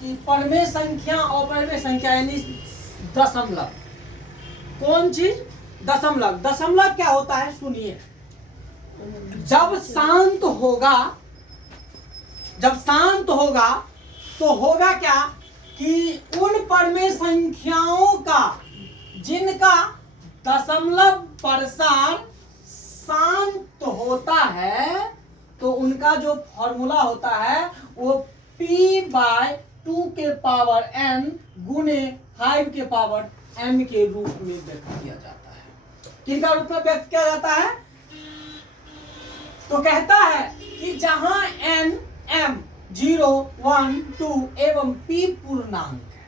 कि परमेय संख्या और परमेय संख्या यानी दशमलव, कौन चीज? दशमलव। दशमलव क्या होता है सुनिए, जब शांत होगा, जब शांत होगा तो होगा क्या कि उन परमेय संख्याओं का जिनका दशमलव प्रसार शांत होता है, तो उनका जो फॉर्मूला होता है वो p/2 के पावर n गुने 5 के पावर n के रूप में व्यक्त किया जाता है। किनका रूप में व्यक्त किया जाता है? तो कहता है कि जहां n, m 0, 1, 2 एवं p पूर्णांक है,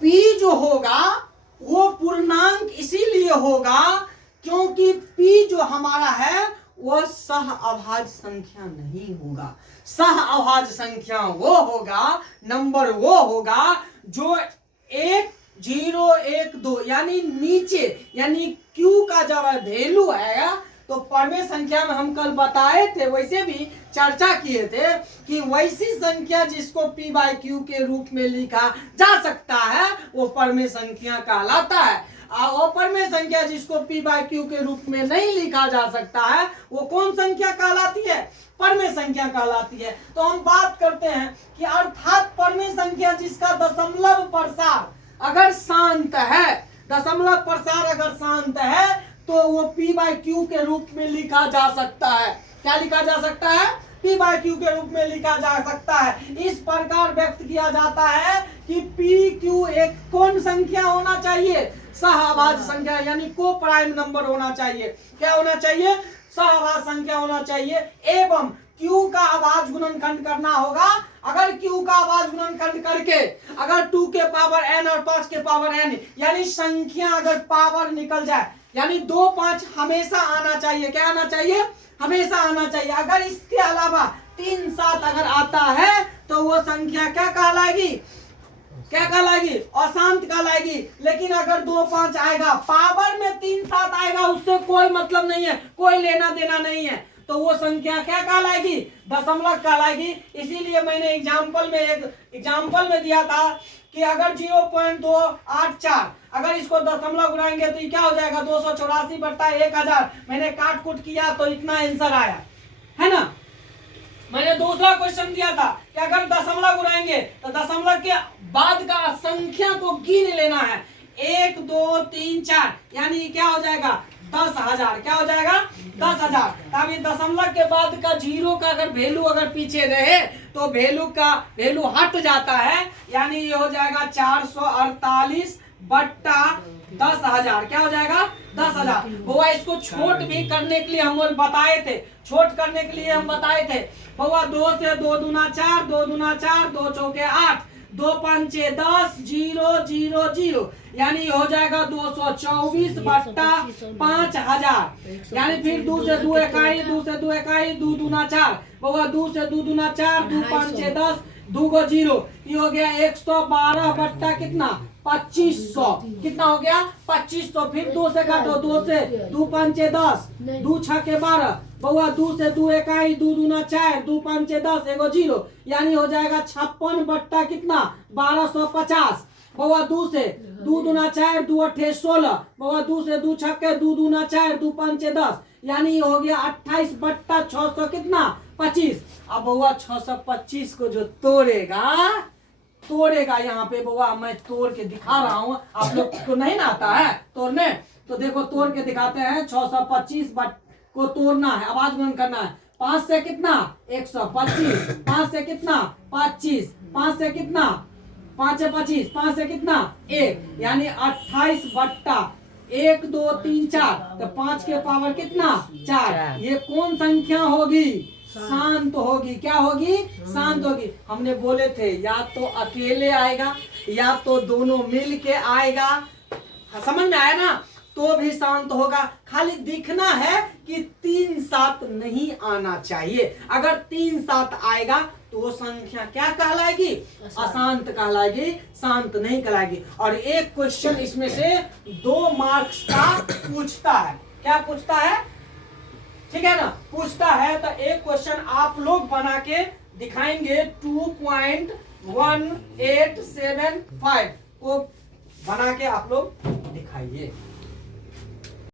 p जो होगा वो पूर्णांक इसीलिए होगा क्योंकि p जो हमारा है वह सह अभाज्य संख्या नहीं होगा। सह अभाज्य संख्या वो होगा, नंबर वो होगा जो 1, 0, 1, 2 यानी नीचे, यानी q का जब वैल्यू आएगा तो परमेय संख्या में हम कल बताए थे, वैसे भी चर्चा किए थे कि वैसी संख्या जिसको p/q के रूप में लिखा जा सकता है वो परमेय संख्या कहलाता है, और परमेय संख्या जिसको p/q के रूप में नहीं लिखा जा सकता है वो कौन संख्या कहलाती है? परमेय संख्या कहलाती है। तो हम बात करते हैं कि अर्थात परमेय संख्या जिसका दशमलव प्रसार अगर शांत है, दशमलव प्रसार अगर शांत है तो वो p/q के रूप में लिखा जा सकता है। क्या लिखा जा सकता है? p/q के रूप में लिखा जा सकता है। इस प्रकार व्यक्त किया जाता है कि pq एक कौन संख्या होना चाहिए? सहअभाज्य संख्या, यानी को प्राइम नंबर होना चाहिए। क्या होना चाहिए? सहअभाज्य संख्या होना चाहिए एवं q का अभाज्य गुणनखंड करना होगा। अगर q का अभाज्य गुणनखंड करके अगर 2 के पावर n और 5 के पावर n यानी संख्या अगर पावर निकल जाए, यानी 2, 5 हमेशा आना चाहिए। क्या आना चाहिए? हमेशा आना चाहिए। अगर इसके अलावा 3, 7 अगर आता है तो वो संख्या क्या कहलाएगी? क्या कहलाएगी? अशांत कहलाएगी। लेकिन अगर 2, 5 आएगा, पावर में 3, 7 आएगा, उससे कोई मतलब नहीं है, कोई लेना देना नहीं है, तो वो संख्या क्या कहलाएगी? दशमलव कहलाएगी। इसीलिए मैंने एक एग्जाम्पल में दिया था कि अगर 0.284 अगर इसको दशमलव उड़ाएंगे तो ये क्या हो जाएगा? 284/1000। मैंने काट कुट किया तो इतना आंसर आया है ना। मैंने दूसरा क्वेश्चन दिया था कि अगर दशमलव उड़ाएंगे तो दशमलव के बाद का संख्या को गिन लेना है, 1, 2, 3, 4 यानी क्या हो जाएगा? 10,000। क्या हो जाएगा? 10,000। तब दशमलव के बाद का जीरो का अगर वैल्यू अगर पीछे रहे तो वैल्यू हट जाता है, यानी ये हो जाएगा 448/10,000। क्या हो जाएगा? 10,000। वो इसको छोट भी करने के लिए हम लोग बताए थे, छोट करने के लिए हम बताए थे बउआ 2 से 2 दूना 4, 2 दूना 4, 2 चौके 8, 2 पंचे 10, 0, 0, 0 यानी हो जाएगा 224/5000। यानी फिर 2 से 2 इकाई, 2 से 2 इकाई, 2 दूना 4 बउआ 2 से 2 दूना 4, 2 पंचे 10, 2 को 0, ये हो गया 112 कितना? 2500। कितना हो गया? 2500। फिर 2 से काटो, 2 से 2 पंचे 10, 2 छके 12 बउआ 2 से 2 इकाई, 2 दूना 4, 2 पंचे 10, एगो 0 यानी हो जाएगा 56 कितना? 1250 बउआ 2 से 2 दूना 4, 2 अट्ठे 16 बउआ 2 से 2 छक्के 2 दूना 4, 2 पंचे 10 यानी हो गया 28/600 कितना? 25। अब बउआ 625 को जो तोड़ेगा यहाँ पे बउआ मैं तोड़ के दिखा रहा हूँ, आप लोग को नहीं ना आता है तोड़ने, तो देखो तोड़ के दिखाते हैं। 625 को तोड़ना है, आवाज गुणन करना है। 5 से कितना? 125, 5 से कितना? 25, 5 से कितना? 5 से 25, 5 से कितना? 1 यानी 28/1, 2, 3, 4 तो 5 के पावर कितना? 4। ये कौन संख्या होगी? शांत होगी। क्या होगी? शांत होगी। हमने बोले थे या तो अकेले आएगा या तो दोनों मिल के आएगा, समझ में आया ना, तो भी शांत होगा। खाली दिखना है कि 3, 7 नहीं आना चाहिए। अगर 3, 7 आएगा तो वो संख्या क्या कहलाएगी? अशांत कहलाएगी, शांत नहीं कहलाएगी। और एक क्वेश्चन इसमें से 2 मार्क्स का पूछता है। क्या पूछता है? ठीक है ना, पूछता है। तो एक क्वेश्चन आप लोग बना के दिखाएंगे 2.1875 को बना के आप लोग दिखाइए।